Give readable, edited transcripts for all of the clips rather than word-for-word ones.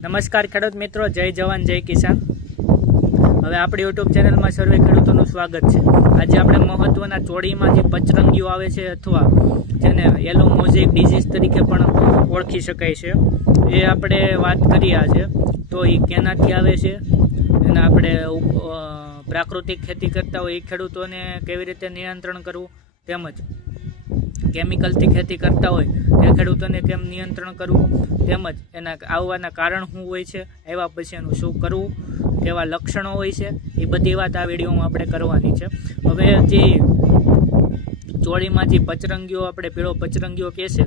નમસ્કાર ખેડૂત મિત્રો, જય જવાન જય કિસાન। હવે આપણી યુટ્યુબ ચેનલમાં સર્વે ખેડૂતોનું સ્વાગત છે। આજે આપણે મહત્વના ચોળીમાં જે પચરંગીઓ આવે છે અથવા જેને યેલો મોઝેક ડિઝીઝ તરીકે પણ ઓળખી શકાય છે એ આપણે વાત કરીએ આજે। તો એ કેનાથી આવે છે અને આપણે પ્રાકૃતિક ખેતી કરતા હોય એ ખેડૂતોને કેવી રીતે નિયંત્રણ કરવું, તેમજ કેમિકલથી ખેતી કરતા હોય તે ખેડૂતોને કેમ નિયંત્રણ કરવું, તેમજ એના આવવાના કારણ શું હોય છે, આવ્યા પછી એનું શું કરવું, કેવા લક્ષણો હોય છે, એ બધી વાત આ વિડીયોમાં આપણે કરવાની છે। હવે જે ચોળીમાં જે પચરંગીઓ આપણે પીળો પચરંગીઓ કહે છે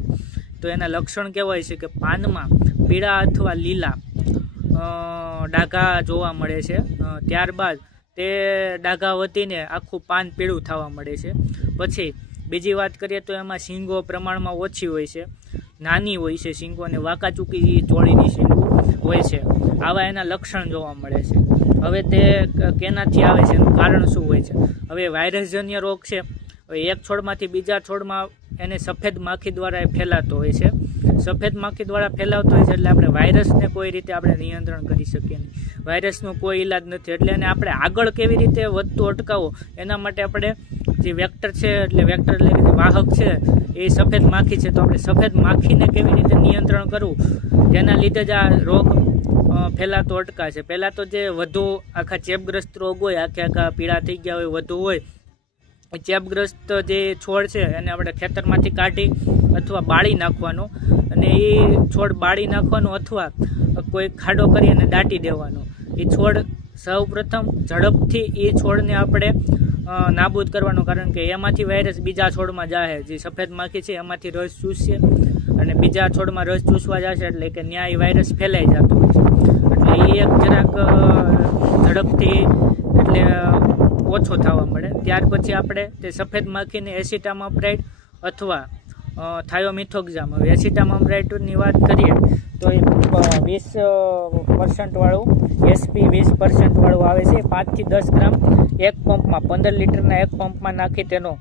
તો એના લક્ષણ કહેવાય છે કે પાનમાં પીળા અથવા લીલા ડાઘા જોવા મળે છે। ત્યારબાદ તે ડાઘા વધીને આખું પાન પીળું થવા મળે છે। પછી બીજી વાત કરીએ તો એમાં શીંગો પ્રમાણમાં ઓછી હોય છે, નાની હોય છે શીંગો, અને વાંકાચૂકી ચોળીની શીંગો હોય છે। આવા એના લક્ષણ જોવા મળે છે। હવે તે કેનાથી આવે છે, એનું કારણ શું હોય છે? હવે વાયરસજન્ય રોગ છે, એક છોડમાંથી બીજા છોડમાં એને સફેદ માખી દ્વારા ફેલાતો હોય છે। સફેદ માખી દ્વારા ફેલાવતો હોય છે એટલે આપણે વાયરસને કોઈ રીતે આપણે નિયંત્રણ કરી શકીએ નહીં, વાયરસનો કોઈ ઈલાજ નથી। એટલે એને આપણે આગળ કેવી રીતે વધતું અટકાવો એના માટે આપણે જે વેક્ટર છે એટલે વેક્ટર એટલે કે જે વાહક છે એ સફેદ માખી છે, તો આપણે સફેદ માખીને કેવી રીતે નિયંત્રણ કરવું તેના લીધે જ આ રોગ ફેલાતો અટકાશે। પહેલાં તો જે વધુ આખા ચેપગ્રસ્ત રોગ હોય, આખા પીળા થઈ ગયા હોય, વધુ હોય, ચેપગ્રસ્ત જે છોડ છે એને આપણે ખેતરમાંથી કાઢી અથવા બાળી નાખવાનો, અને એ છોડ બાળી નાખવાનો અથવા કોઈ ખાડો કરી અને દાટી દેવાનો। એ છોડ સૌ પ્રથમ ઝડપથી એ છોડને આપણે નાબૂદ કરવાનો, કારણ કે એમાંથી વાયરસ બીજા છોડમાં જાય, જે સફેદ માખી છે એમાંથી રસ ચૂસશે અને બીજા છોડમાં રસ ચૂસવા જશે એટલે કે ત્યાં એ વાયરસ ફેલાઈ જતો હોય છે। એટલે એ એક જરાક ઝડપથી એટલે ઓછો થવા મળે। ત્યાર પછી આપણે તે સફેદ માખીને એસિટામાપ્રાઇડ અથવા થાયોમિથોક્ઝામ, હવે એસિટામાપ્રાઇડની વાત કરીએ તો એ 20% વાળું SP 20% વાળું આવે છે। 5 થી 10 ગ્રામ એક પંપમાં, 15 લીટરના એક પંપમાં નાખી તેનો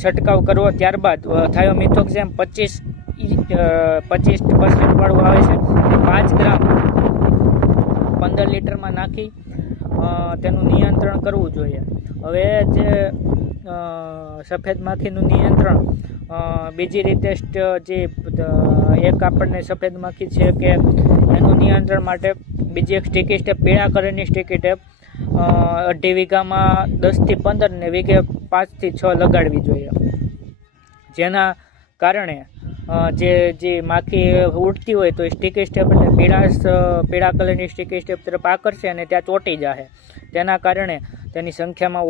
છંટકાવ કરવો। ત્યારબાદ થાયોમિથોક્ઝામ 25% વાળું આવે છે, 5 ગ્રામ 15 લીટરમાં નાખી તેનું નિયંત્રણ કરવું જોઈએ। હવે જે સફેદ માખીનું નિયંત્રણ બીજી રીતે જે એક આપણને સફેદ માખી છે કે એનું નિયંત્રણ માટે બીજી એક સ્ટીકી સ્ટેપ, પીળા કલરની સ્ટીકી ટેપ 2.5 વીઘામાં 10 થી 15 ને વીઘે 5 થી 6 લગાડવી જોઈએ, જેના કારણે જે માખી ઉડતી હોય તો સ્ટીકી સ્ટેપ એટલે પીળા કલરની સ્ટીકી સ્ટેપ તરફ આકર્ષે અને ત્યાં ચોંટી જાય, તેના કારણે તેની સંખ્યામાં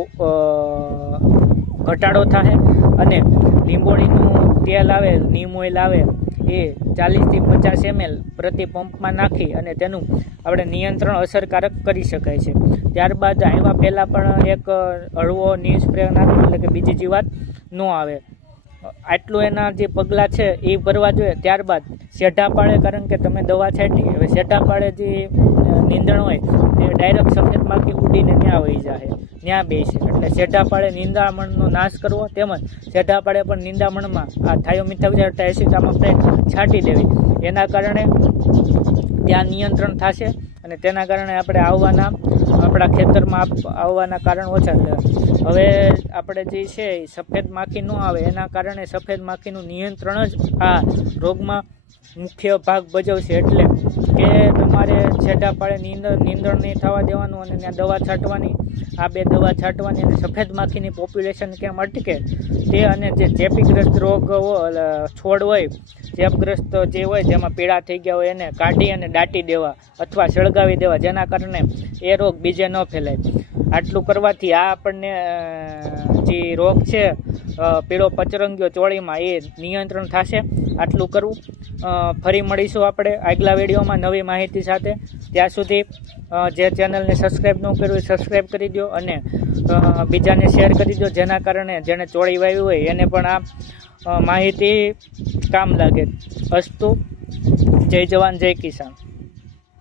ઘટાડો થાય। અને લીંબોળીનું તેલ આવે, નીમ ઓઇલ આવે, એ 40 થી 50 ml પ્રતિ પંપમાં નાખી અને તેનું આપણે નિયંત્રણ અસરકારક કરી શકાય છે। ત્યારબાદ આવ્યા પહેલાં પણ એક હળવો નીમ સ્પ્રે નાખવો એટલે કે બીજી જીવાત ન આવે, આટલું એના જે પગલાં છે એ ભરવા જોઈએ। ત્યારબાદ શેઢા પાળે, કારણ કે તમે દવા છાંટી, હવે શેઢા પાળે જે નીંદણ હોય તે ડાયરેક્ટ સફેદ માખી ઉડીને ત્યાં વહી જાય, ત્યાં બેસે, એટલે શેઢા પાળે નિંદામણનો નાશ કરવો, તેમજ શેઢા પાળે પણ નિંદામણમાં આ થાયોમિથોક્ઝામ અથવા એસિટામાપ્રાઇડ છાંટી દેવી, એના કારણે ત્યાં નિયંત્રણ થશે અને તેના કારણે આપણે આપણા ખેતરમાં આવવાના કારણ ઓછા થશે। હવે આપણે જે છે એ સફેદ માખી ન આવે એના કારણે સફેદ માખીનું નિયંત્રણ જ આ રોગમાં મુખ્ય ભાગ ભજવશે। એટલે કે તમારે છેડા પાળે નીંદણ નહીં થવા દેવાનું અને ત્યાં દવા છાંટવાની, આ બે દવા છાંટવાની, અને સફેદ માખીની પોપ્યુલેશન કેમ અટકે તે, અને જે ચેપીગ્રસ્ત રોગ છોડ હોય, ચેપગ્રસ્ત જે હોય જેમાં પીળા થઈ ગયા હોય એને કાઢી અને દાટી દેવા અથવા સળગાવી દેવા, જેના કારણે એ રોગ બીજે ન ફેલાય। આટલું કરવાથી આ આપણને જે રોગ છે પીળો પચરંગીઓ ચોળીમાં એ નિયંત્રણ થશે। આટલું કરવું। ફરી મળીશું આપણે આગલા વિડીયોમાં નવી માહિતી સાથે। ત્યાં સુધી જે ચેનલને સબસ્ક્રાઈબ ન કર્યું એ સબસ્ક્રાઈબ કરી દો અને બીજાને શેર કરી દો, જેના કારણે જેણે ચોળી વાવી હોય એને પણ આ માહિતી કામ લાગે। અસ્તુ, જય જવાન જય કિસાન।